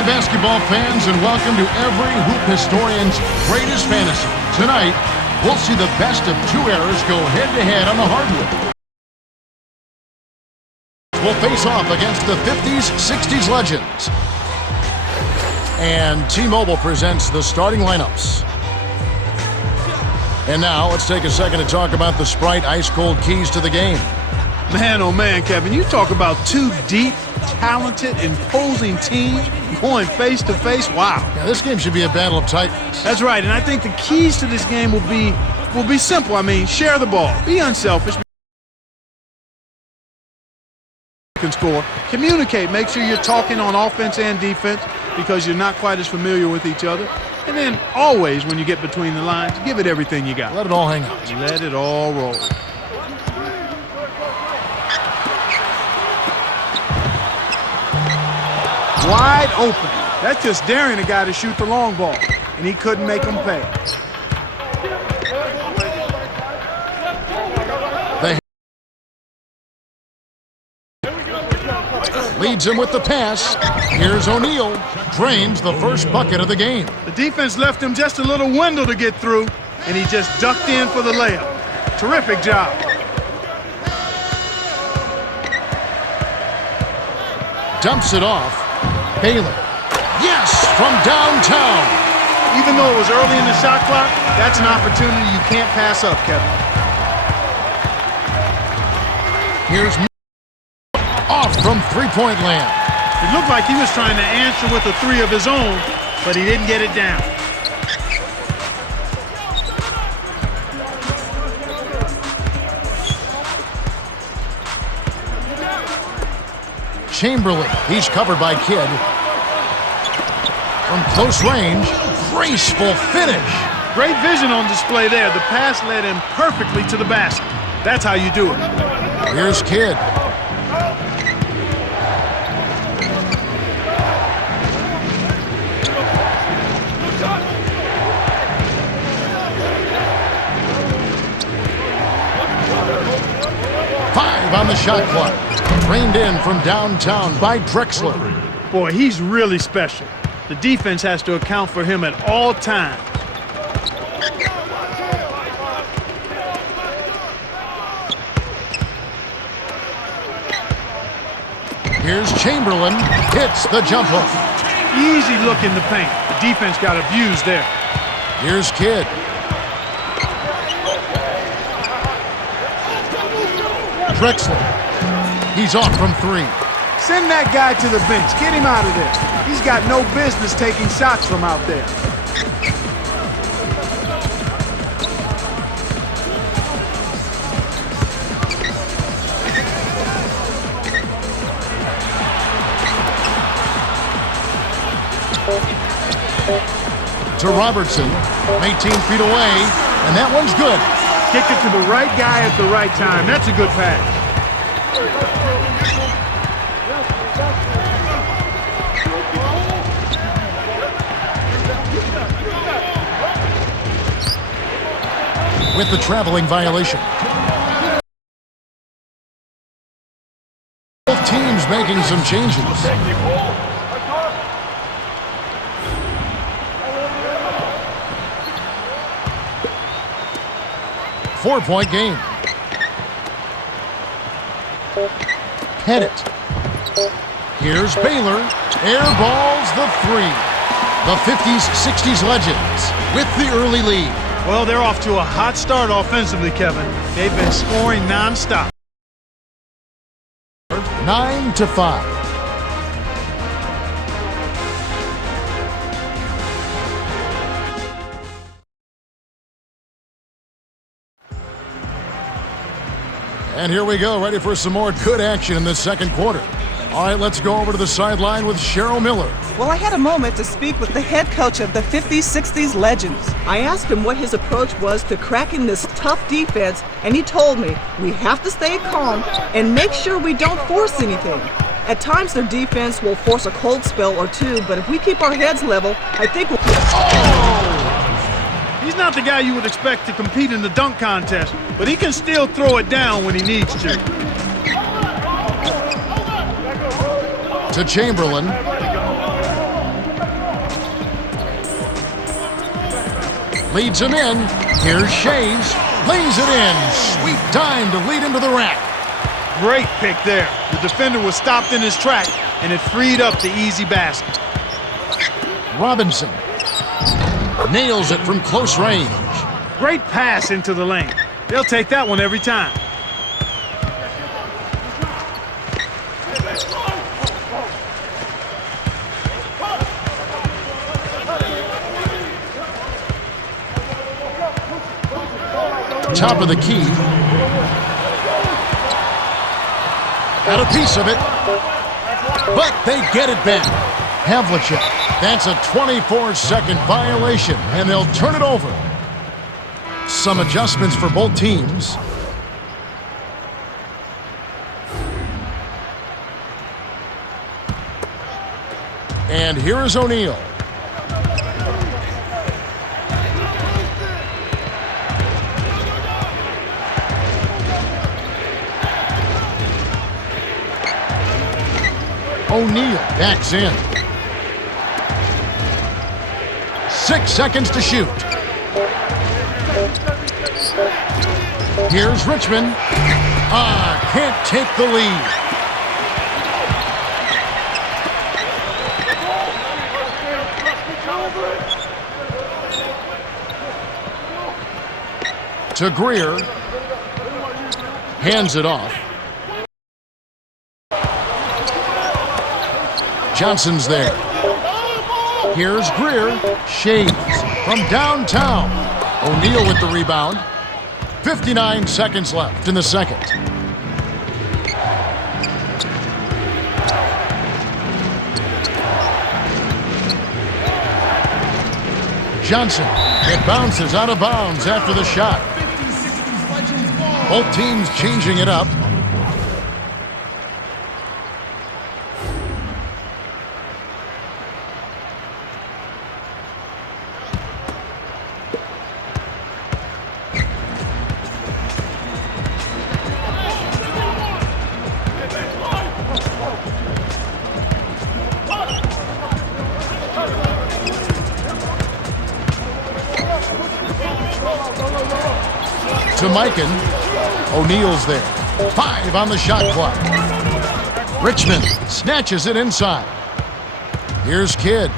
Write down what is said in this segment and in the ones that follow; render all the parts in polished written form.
Hi, basketball fans, and welcome to every hoop historian's greatest fantasy. Tonight, we'll see the best of two eras go head-to-head on the hardwood. We'll face off against the 50s, 60s legends. And T-Mobile presents the starting lineups. And now, let's take a second to talk about the Sprite ice-cold keys to the game. Man, oh man, Kevin, you talk about two deep, talented, imposing teams going face-to-face. Wow. Yeah, this game should be a battle of titans. That's right, and I think the keys to this game will be simple. I mean, share the ball, be unselfish. Can score, communicate, make sure you're talking on offense and defense because you're not quite as familiar with each other. And then always, when you get between the lines, give it everything you got. Let it all hang out. Let it all roll. Wide open. That's just daring a guy to shoot the long ball, and he couldn't make him pay. Leads him with the pass. Here's O'Neal. Drains the first bucket of the game. The defense left him just a little window to get through, and he just ducked in for the layup. Terrific job. Dumps it off. Baylor. Yes, from downtown. Even though it was early in the shot clock, that's an opportunity you can't pass up, Kevin. Here's off from three-point land. It looked like he was trying to answer with a three of his own, but he didn't get it down. Chamberlain. He's covered by Kidd. From close range, graceful finish. Great vision on display there. The pass led him perfectly to the basket. That's how you do it. Here's Kidd. Five on the shot clock. Reined in from downtown by Drexler. Boy, he's really special. The defense has to account for him at all times. Here's Chamberlain. Hits the jump hook. Easy look in the paint. The defense got abused there. Here's Kidd. Drexler. He's off from three. Send that guy to the bench. Get him out of there. He's got no business taking shots from out there. To Robertson. 18 feet away. And that one's good. Kick it to the right guy at the right time. That's a good pass. With the traveling violation. Both teams making some changes. 4-point game. Pettit. Here's Baylor. Airballs the three. The 50s, 60s legends with the early lead. Well, they're off to a hot start offensively, Kevin. They've been scoring nonstop. 9-5. And here we go, ready for some more good action in this second quarter. All right, let's go over to the sideline with Cheryl Miller. Well, I had a moment to speak with the head coach of the 50s, 60s legends. I asked him what his approach was to cracking this tough defense, and he told me we have to stay calm and make sure we don't force anything. At times, their defense will force a cold spell or two, but if we keep our heads level, I think we'll... Oh! He's not the guy you would expect to compete in the dunk contest, but he can still throw it down when he needs to. To Chamberlain. Leads him in. Here's Shays. Lays it in. Sweet time to lead him to the rack. Great pick there. The defender was stopped in his track, and it freed up the easy basket. Robinson nails it from close range. Great pass into the lane. They'll take that one every time. Top of the key. Got a piece of it. But they get it back. Havlicek. That's a 24-second violation, and they'll turn it over. Some adjustments for both teams. And here is O'Neal. O'Neal backs in. 6 seconds to shoot. Here's Richmond. Can't take the lead. To Greer. Hands it off. Johnson's there. Here's Greer. Shays from downtown. O'Neal with the rebound. 59 seconds left in the second. Johnson. It bounces out of bounds after the shot. Both teams changing it up. To Mikan. O'Neal's there. 5 on the shot clock. Richmond snatches it inside. Here's Kidd.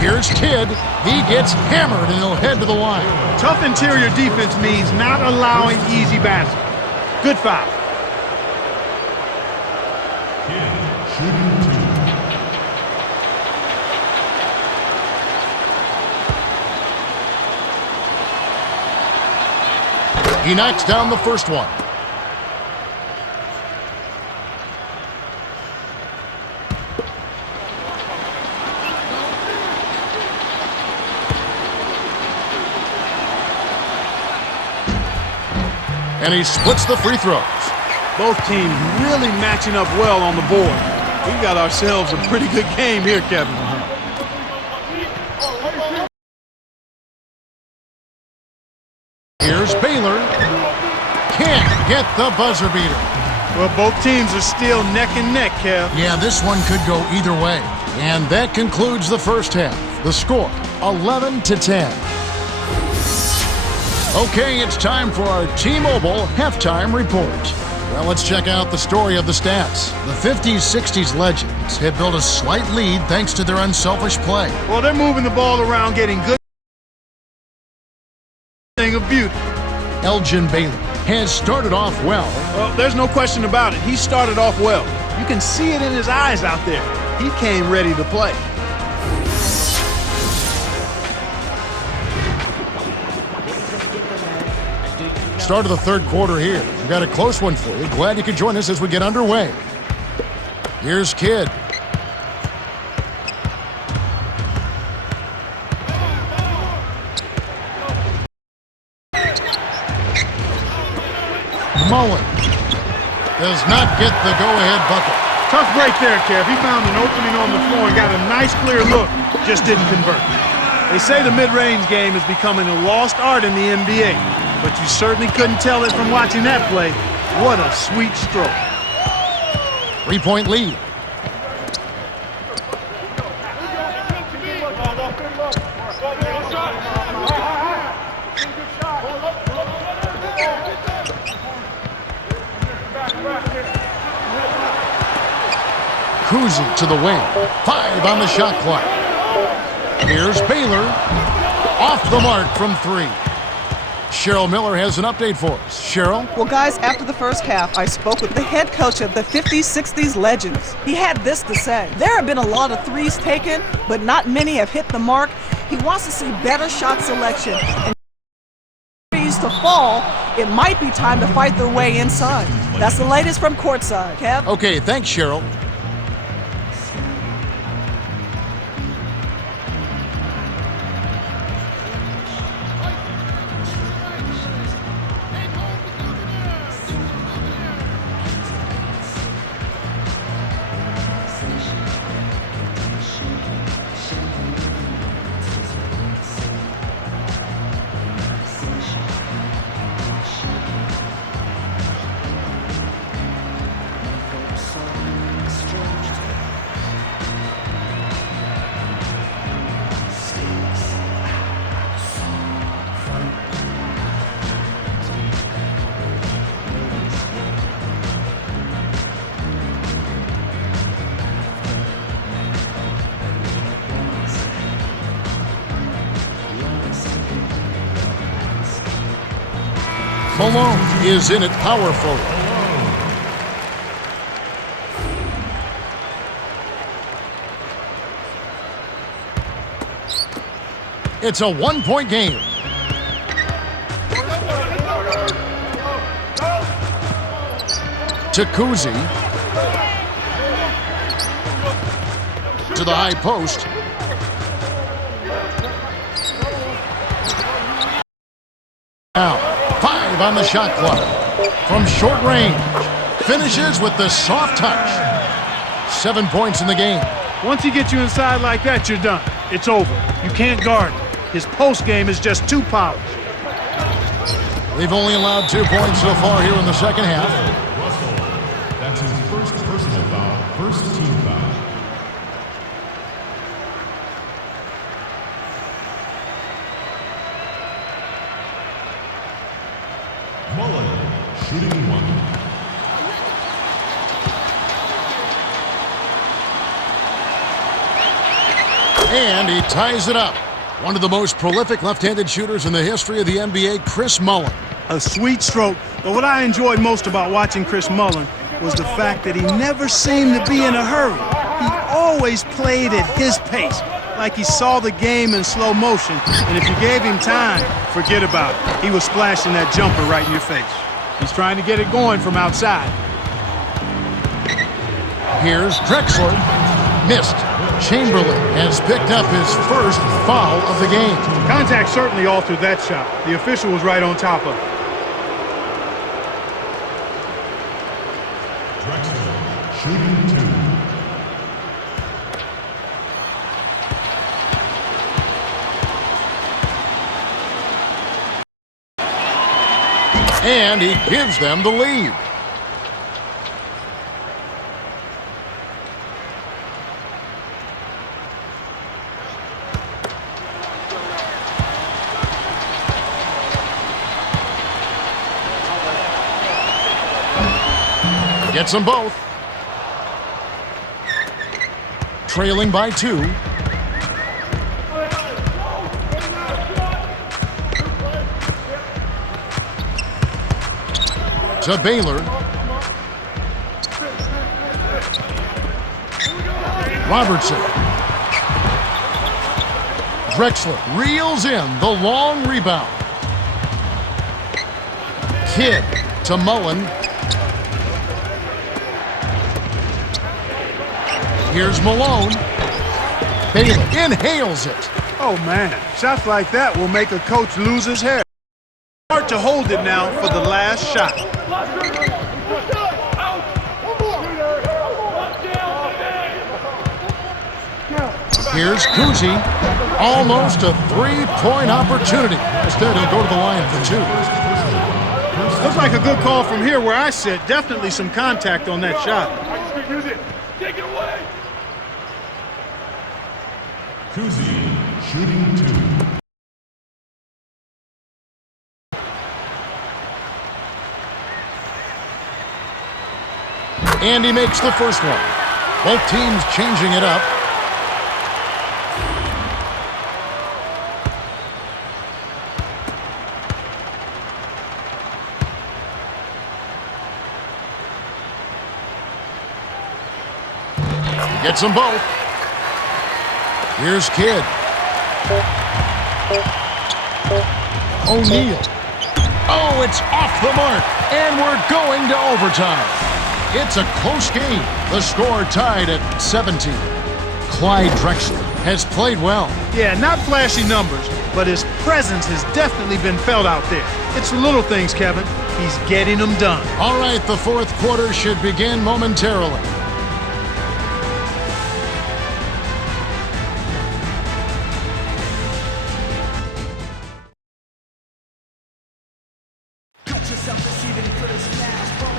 Here's Kidd. He gets hammered and he'll head to the line. Tough interior defense means not allowing easy baskets. Good foul. He knocks down the first one. And he splits the free throws. Both teams really matching up well on the board. We got ourselves a pretty good game here, Kevin. Here's Baylor. Can't get the buzzer beater. Well, both teams are still neck and neck, Kev. Yeah, this one could go either way. And that concludes the first half. The score, 11-10. Okay, it's time for our T-Mobile halftime report. Well, let's check out the story of the stats. The 50s, 60s legends had built a slight lead thanks to their unselfish play. Well, they're moving the ball around, getting good thing of beauty. Elgin Baylor has started off well. Well, there's no question about it. He started off well. You can see it in his eyes out there. He came ready to play. Start of the third quarter here. We've got a close one for you. Glad you could join us as we get underway. Here's Kidd. Mullen does not get the go-ahead bucket. Tough break there, Kev. He found an opening on the floor and got a nice clear look. Just didn't convert. They say the mid-range game is becoming a lost art in the NBA, but you certainly couldn't tell it from watching that play. What a sweet stroke. 3-point lead. Kuzi to the wing. 5 on the shot clock. Here's Baylor. Off the mark from 3. Cheryl Miller has an update for us. Cheryl? Well, guys, after the first half, I spoke with the head coach of the 50s, 60s Legends. He had this to say. There have been a lot of threes taken, but not many have hit the mark. He wants to see better shot selection. And threes to fall, it might be time to fight their way inside. That's the latest from courtside. Kev? Okay, thanks, Cheryl. Malone is in it powerful. It's a one-point game. To Kuzi. To the high post. Now, 5 on the shot clock. From short range. Finishes with the soft touch. 7 points in the game. Once he gets you inside like that, you're done. It's over. You can't guard him. His post game is just too polished. They've only allowed 2 points so far here in the second half. Russell, that's his first personal foul, first team foul. Mullen, shooting 1. And he ties it up. One of the most prolific left-handed shooters in the history of the NBA, Chris Mullin. A sweet stroke, but what I enjoyed most about watching Chris Mullin was the fact that he never seemed to be in a hurry. He always played at his pace, like he saw the game in slow motion, and if you gave him time, forget about it. He was splashing that jumper right in your face. He's trying to get it going from outside. Here's Drexler. Missed. Chamberlain has picked up his first foul of the game. Contact certainly altered that shot. The official was right on top of it. Drexler, shooting 2. And he gives them the lead. Gets them both. Trailing by 2. To Baylor. Robertson. Drexler reels in the long rebound. Kidd to Mullen. Here's Malone. Baylor inhales it. Oh, man. Shots like that will make a coach lose his hair. Hard to hold it now for the last shot. Here's Kuzi. Almost a 3-point opportunity. Instead, he'll go to the line for 2. Looks like a good call from here where I sit. Definitely some contact on that shot. Take it away. Kuzi, shooting 2. And he makes the first one. Both teams changing it up. He gets them both. Here's Kidd. O'Neal. Oh, it's off the mark, and we're going to overtime. It's a close game. The score tied at 17. Clyde Drexler has played well. Yeah, not flashy numbers, but his presence has definitely been felt out there. It's the little things, Kevin. He's getting them done. All right, the fourth quarter should begin momentarily.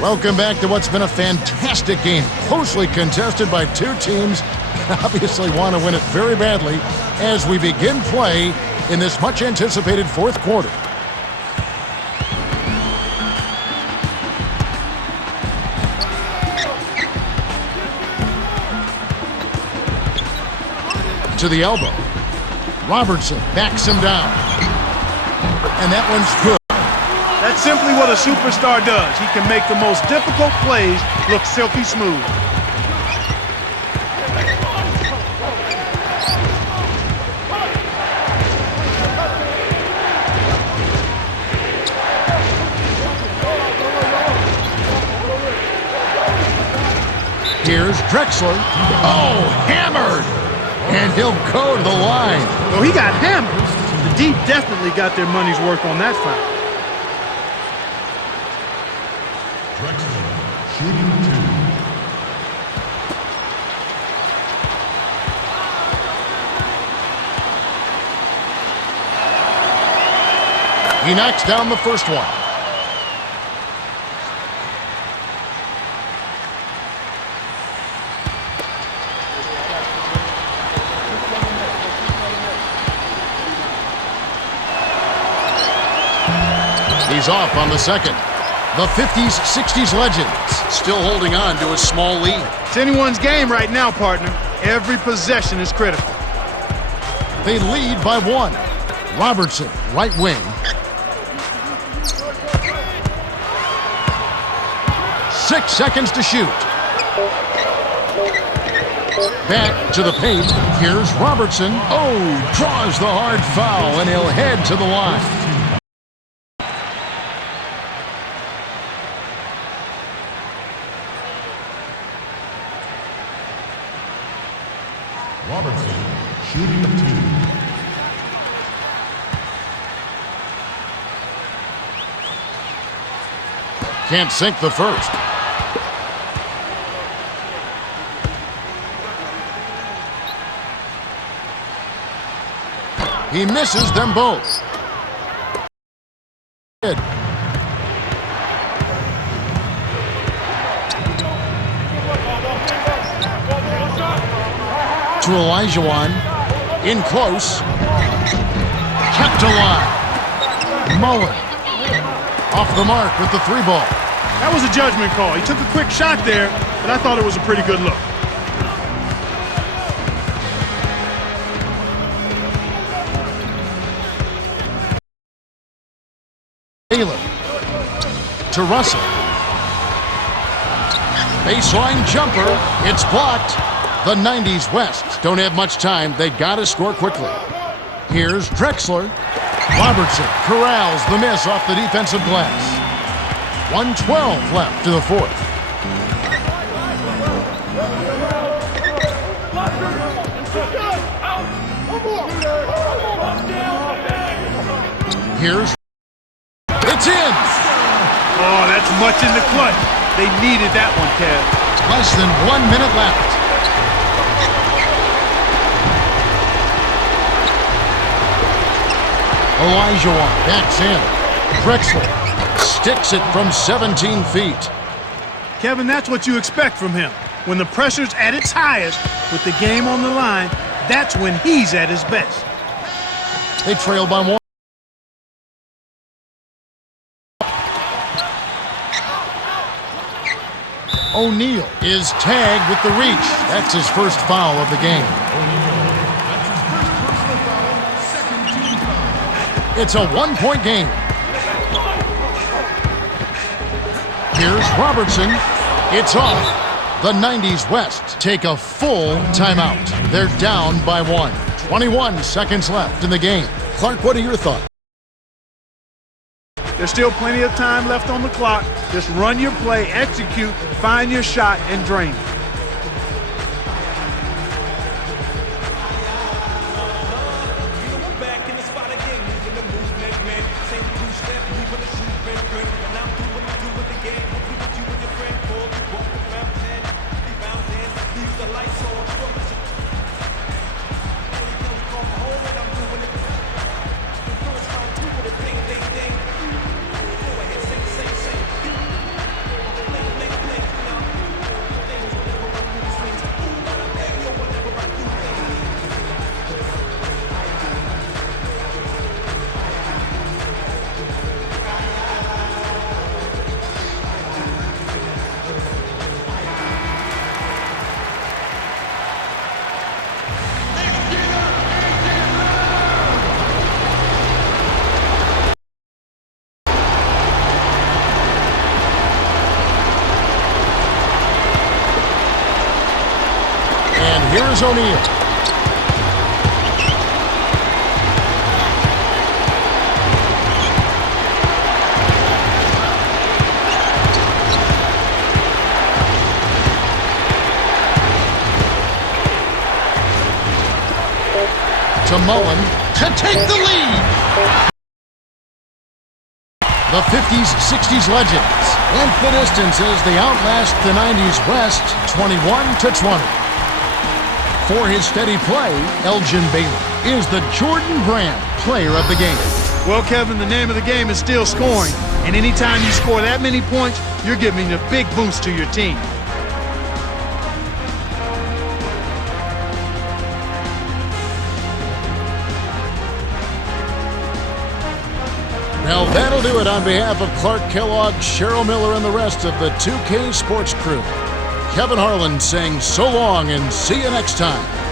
Welcome back to what's been a fantastic game. Closely contested by two teams obviously want to win it very badly as we begin play in this much-anticipated fourth quarter. To the elbow. Robertson backs him down. And that one's good. That's simply what a superstar does. He can make the most difficult plays look silky smooth. Here's Drexler. Oh, hammered! And he'll go to the line. Oh, he got hammered. The Deep definitely got their money's worth on that foul. Drexler, shooting 2. He knocks down the first one. He's off on the second. The 50s, 60s legends still holding on to a small lead. It's anyone's game right now, partner. Every possession is critical. They lead by one. Robertson, right wing. Six seconds to shoot. Back to the paint. Here's Robertson. Oh, draws the hard foul, and he'll head to the line. Robertson, shooting 2. Can't sink the first. He misses them both. To Olajuwon, in close, kept alive. Mullen, off the mark with the three ball. That was a judgment call. He took a quick shot there, but I thought it was a pretty good look. Taylor, to Russell. Baseline jumper, it's blocked. The 90s West don't have much time. They got to score quickly. Here's Drexler. Robertson corrals the miss off the defensive glass. 1:12 left to the fourth. Here's it's in. Oh, that's much in the clutch. They needed that one, Kev. Less than 1 minute left. Olajuwon backs in. Drexler sticks it from 17 feet. Kevin, that's what you expect from him. When the pressure's at its highest, with the game on the line, that's when he's at his best. They trail by one. O'Neal is tagged with the reach. That's his first foul of the game. That's his first personal foul, second team foul. It's a one-point game. Here's Robertson. It's off. The 90s West take a full timeout. They're down by 1. 21 seconds left in the game. Clark, what are your thoughts? There's still plenty of time left on the clock. Just run your play, execute, find your shot, and drain. Here's O'Neal. To Mullen to take the lead. The 50s, 60s legends went the distance as they outlast the 90s West 21-20. For his steady play, Elgin Baylor is the Jordan Brand player of the game. Well, Kevin, the name of the game is still scoring. And anytime you score that many points, you're giving a big boost to your team. Well, that'll do it on behalf of Clark Kellogg, Cheryl Miller, and the rest of the 2K Sports crew. Kevin Harlan saying so long and see you next time.